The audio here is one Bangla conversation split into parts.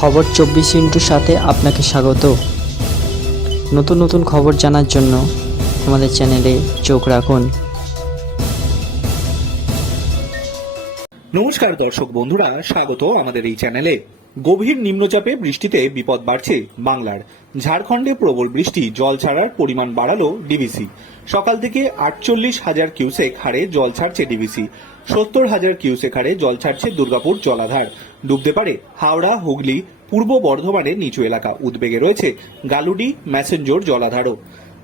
খবর চব্বিশ ইন্টুর সাথে আপনাকে স্বাগত। নতুন নতুন খবর জানার জন্য আমাদের চ্যানেলে চোখ রাখুন। নমস্কার দর্শক বন্ধুরা, স্বাগত আমাদের এই চ্যানেলে। গভীর নিম্নচাপে বৃষ্টিতে বিপদ বাড়ছে বাংলার। ঝাড়খণ্ডে প্রবল বৃষ্টি, জল ছাড়ার পরিমাণ বাড়ালো ডিভিসি সকাল থেকে আটচল্লিশ হাজার কিউসেক হারে জল ছাড়ছে ডিভিসি সত্তর হাজার কিউসেক হারে জল ছাড়ছে দুর্গাপুর জলাধার। ডুবতে পারে হাওড়া, হুগলি পূর্ব বর্ধমানের নিচু এলাকা উদ্বেগে রয়েছে গালুডি, ম্যাসেঞ্জোর জলাধারও।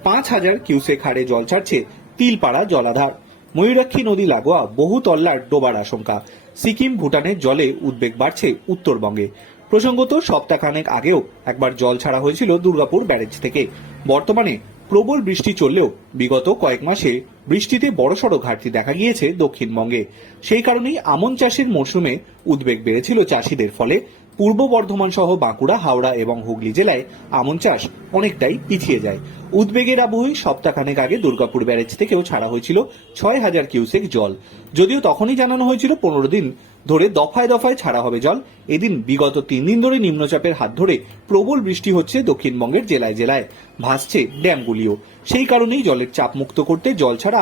পাঁচ হাজার কিউসেক হারে জল ছাড়ছে তিলপাড়া জলাধার। ময়ূরাক্ষী নদী লাগোয়া বহু তল্লার ডোবার আশঙ্কা। সিকিম ভুটানের জলে উদ্বেগ বাড়ছে উত্তরবঙ্গে। প্রসঙ্গত সপ্তাহখানেক আগেও একবার জল ছাড়া হয়েছিল দুর্গাপুর ব্যারেজ থেকে। বর্তমানে প্রবল বৃষ্টি চললেও বিগত কয়েক মাসে বৃষ্টিতে বড়সড় ঘাটতি দেখা গিয়েছে দক্ষিণবঙ্গে। সেই কারণেই আমন চাষের মরশুমে উদ্বেগ বেড়েছিল চাষিদের ফলে। পূর্ব বর্ধমান সহ বাঁকুড়া, হাওড়া এবং হুগলি জেলায় আমন চাষ অনেকটাই পিছিয়ে যায়। উদ্বেগের আবহে সপ্তাহখানেক আগে দুর্গাপুর ব্যারেজ থেকেও ছাড়া হয়েছিল ছয় হাজার কিউসেক জল। যদিও তখনই জানানো হয়েছিল পনেরো দিন ধরে দফায় দফায় ছাড়া হবে জল। এদিন বিগত তিন দিন ধরে নিম্নচাপের হাত ধরে প্রবল বৃষ্টি হচ্ছে দক্ষিণবঙ্গের জেলায় জেলায়। ভাসছে ড্যামগুলিও। সেই কারণেই জলের চাপ মুক্ত করতে জল ছাড়া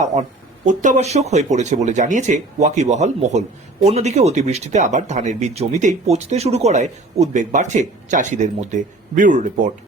অত্যাবশ্যক হয়ে পড়েছে বলে জানিয়েছে ওয়াকিবহল মহল। অন্যদিকে অতিবৃষ্টিতে আবার ধানের বীজ জমিতেই পচতে শুরু করায় উদ্বেগ বাড়ছে চাষিদের মধ্যে। Bureau report.